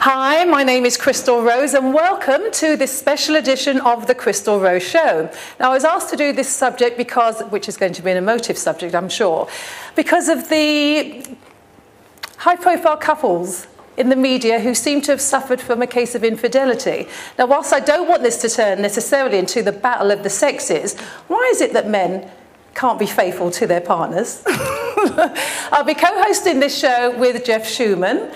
Hi, my name is Chrystal Rose and welcome to this special edition of the Chrystal Rose Show. Now I was asked to do this subject because, which is going to be an emotive subject I'm sure, because of the high profile couples in the media who seem to have suffered from a case of infidelity. Now whilst I don't want this to turn necessarily into the battle of the sexes, why is it that men can't be faithful to their partners? I'll be co-hosting this show with Jeff Schumann.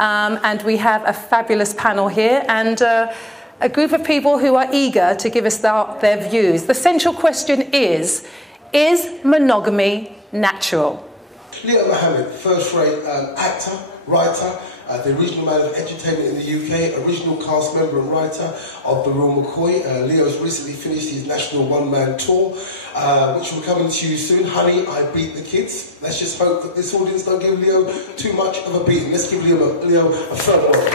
And we have a fabulous panel here and a group of people who are eager to give us their views. The central question is monogamy natural? Leo Mohammed, first-rate actor, writer, the original man of entertainment in the UK, original cast member and writer of The Real McCoy. Leo's recently finished his national one-man tour, which will come to you soon. Honey, I Beat the Kids. Let's just hope that this audience don't give Leo too much of a beating. Let's give Leo a firm welcome.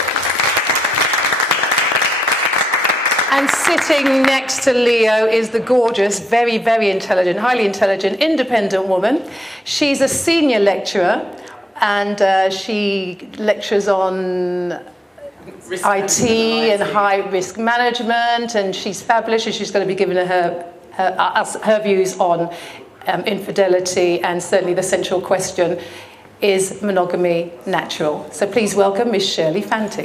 And sitting next to Leo is the gorgeous, very, very intelligent, highly intelligent, independent woman. She's a senior lecturer and she lectures on IT and high-risk management, and she's fabulous, and she's going to be giving her views on infidelity, and certainly the central question, is monogamy natural? So please welcome Miss Shirley Fanti.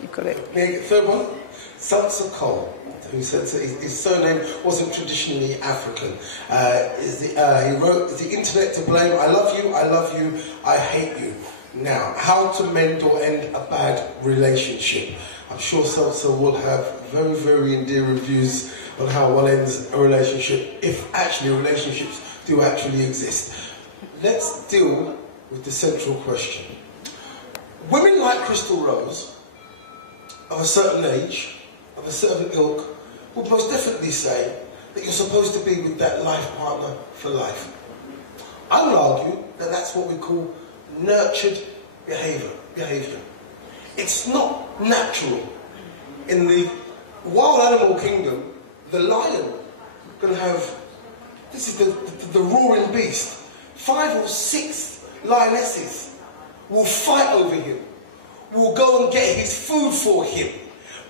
You've got it. May I get the third one? Sansa Cole, who said his surname wasn't traditionally African. He wrote, "Is the internet to blame? I love you, I hate you." Now, how to mend or end a bad relationship? I'm sure Sansa will have very, very endearing views on how one ends a relationship, if actually relationships do actually exist. Let's deal with the central question. Women like Chrystal Rose, of a certain age, of a certain ilk, would most definitely say that you're supposed to be with that life partner for life. I would argue that that's what we call nurtured behaviour. It's not natural. In the wild animal kingdom, the lion can have, this is the roaring beast, 5 or 6 lionesses will fight over him, will go and get his food for him,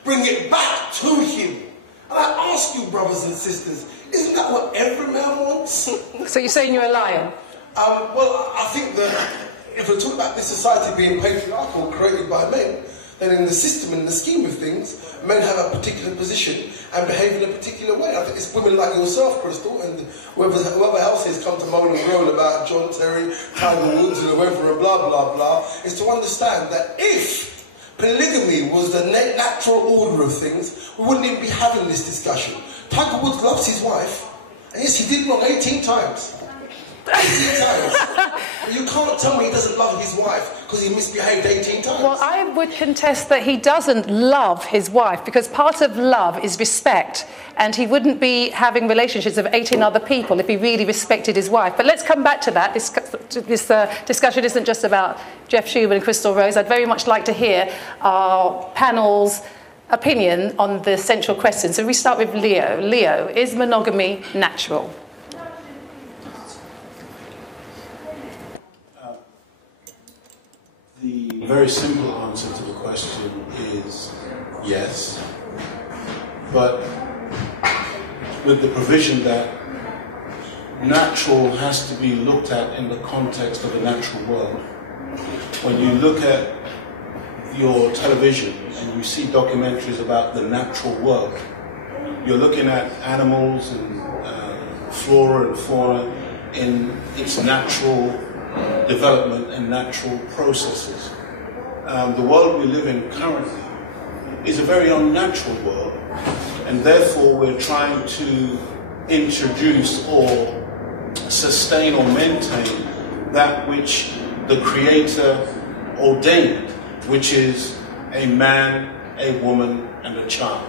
bring it back to him. And I ask you, brothers and sisters, isn't that what every man wants? So you're saying you're a lion? Well, I think that if we're talking about this society being patriarchal, created by men, then in the system, in the scheme of things, men have a particular position and behave in a particular way. I think it's women like yourself, Chrystal, and whoever else has come to moan and groan about John Terry, Tiger Woods, and whoever, and blah, blah, blah, is to understand that if polygamy was the natural order of things, we wouldn't even be having this discussion. Tiger Woods loves his wife, and yes, he did wrong 18 times. 18 times. You can't tell me he doesn't love his wife because he misbehaved 18 times. Well, I would contest that he doesn't love his wife, because part of love is respect, and he wouldn't be having relationships with 18 other people if he really respected his wife. But let's come back to that. This discussion isn't just about Jeff Schumann and Chrystal Rose. I'd very much like to hear our panel's opinion on the central question. So we start with Leo. Leo, is monogamy natural? The very simple answer to the question is yes, but with the provision that natural has to be looked at in the context of a natural world. When you look at your television and you see documentaries about the natural world, you're looking at animals and flora and fauna in its natural development and natural processes. The world we live in currently is a very unnatural world, and therefore we're trying to introduce or sustain or maintain that which the Creator ordained, which is a man, a woman, and a child.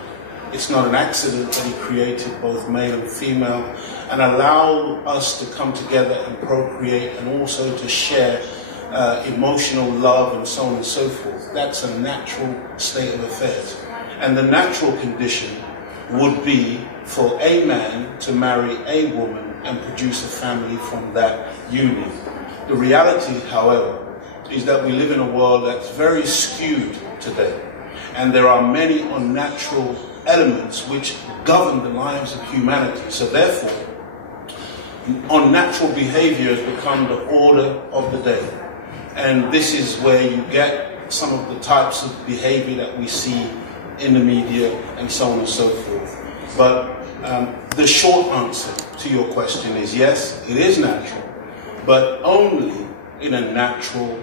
It's not an accident that he created both male and female and allow us to come together and procreate and also to share emotional love and so on and so forth. That's a natural state of affairs. And the natural condition would be for a man to marry a woman and produce a family from that union. The reality, however, is that we live in a world that's very skewed today, and there are many unnatural elements which govern the lives of humanity. So therefore, unnatural behavior has become the order of the day. And this is where you get some of the types of behavior that we see in the media and so on and so forth. But the short answer to your question is yes, it is natural, but only in a natural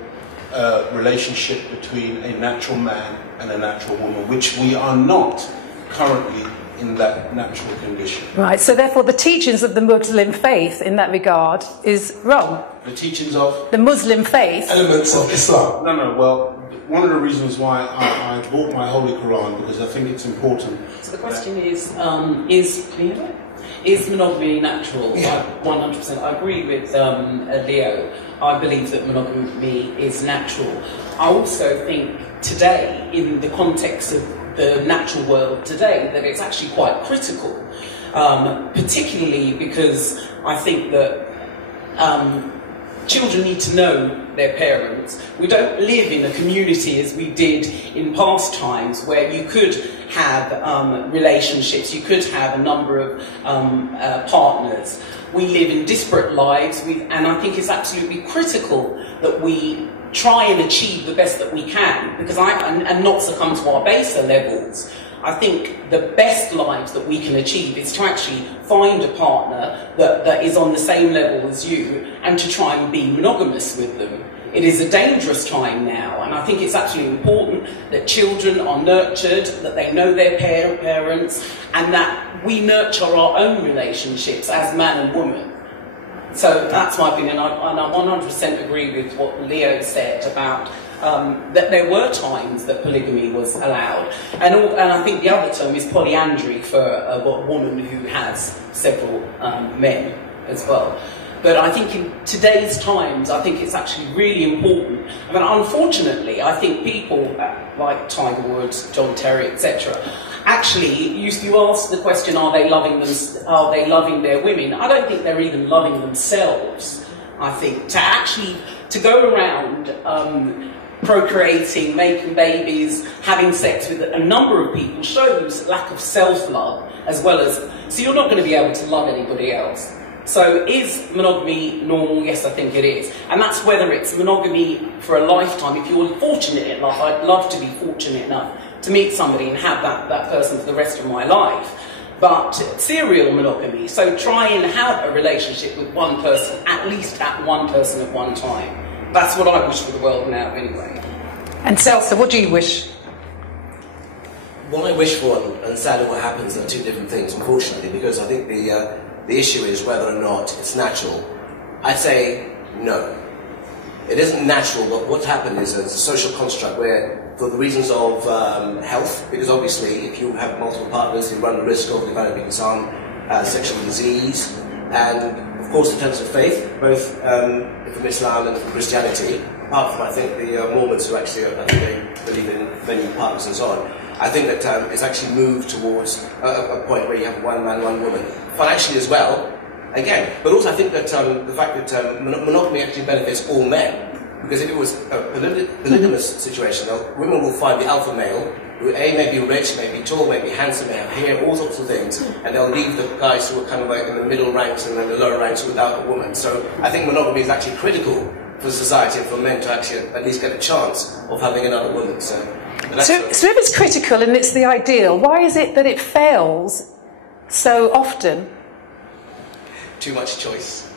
relationship between a natural man and a natural woman, which we are not currently in that natural condition. Right, so therefore the teachings of the Muslim faith in that regard is wrong. The teachings of? The Muslim faith. Elements of Islam. No, well, one of the reasons why I bought my Holy Quran, because I think it's important. So the question is monogamy natural? Yeah. 100%. I agree with Leo. I believe that monogamy is natural. I also think today, in the context of the natural world today, that it's actually quite critical, particularly because I think that children need to know their parents. We don't live in a community as we did in past times, where you could have relationships, you could have a number of partners. We live in disparate lives, and I think it's absolutely critical that we try and achieve the best that we can, because and not succumb to our baser levels. I think the best lives that we can achieve is to actually find a partner that is on the same level as you, and to try and be monogamous with them. It is a dangerous time now, and I think it's absolutely important that children are nurtured, that they know their parents, and that we nurture our own relationships as man and woman. So that's my opinion, and I 100% agree with what Leo said about that there were times that polygamy was allowed. And I think the other term is polyandry for a woman who has several men as well. But I think in today's times, I think it's actually really important. I mean, unfortunately, I think people like Tiger Woods, John Terry, etc., actually, you ask the question, are they loving their women? I don't think they're even loving themselves. I think to go around procreating, making babies, having sex with a number of people shows lack of self-love, as well as, so you're not going to be able to love anybody else. So is monogamy normal? Yes, I think it is. And that's whether it's monogamy for a lifetime. If you're fortunate enough, I'd love to be fortunate enough to meet somebody and have that person for the rest of my life. But serial monogamy, so try and have a relationship with one person, at least at one person at one time. That's what I wish for the world now, anyway. And Celsa, what do you wish? What I wish for, and sadly what happens, are two different things, unfortunately, because I think the issue is whether or not it's natural. I'd say no. It isn't natural, but what's happened is a social construct where, for the reasons of health, because obviously if you have multiple partners, you run the risk of developing some sexual disease, and of course in terms of faith, both from Islam and from Christianity, apart from I think the Mormons who actually I think they believe in many partners and so on, I think that it's actually moved towards a point where you have one man, one woman, financially as well, again. But also I think that the fact that monogamy actually benefits all men, because if it was a polygamous situation, women will find the alpha male, who may be rich, may be tall, may be handsome, may have hair, all sorts of things, and they'll leave the guys who are kind of like in the middle ranks and then the lower ranks without a woman. So I think monogamy is actually critical for society and for men to actually at least get a chance of having another woman. So if it's critical and it's the ideal, why is it that it fails so often? Too much choice.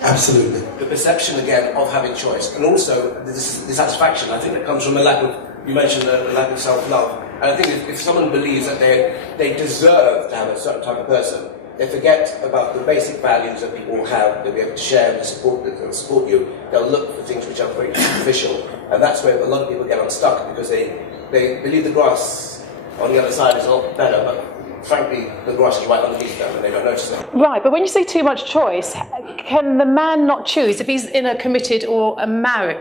Absolutely. The perception, again, of having choice. And also, the dissatisfaction, I think that comes from a lack of, you mentioned the lack of self-love. And I think if someone believes that they deserve to have a certain type of person, they forget about the basic values that people have, that we have to share and support you. They'll look for things which are very superficial. And that's where a lot of people get unstuck, because they believe the grass on the other side is a lot better, but frankly, the grass is right underneath them and they don't notice it. Right, but when you say too much choice, can the man not choose if he's in a committed or a married?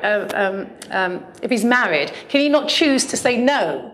If he's married, can he not choose to say no?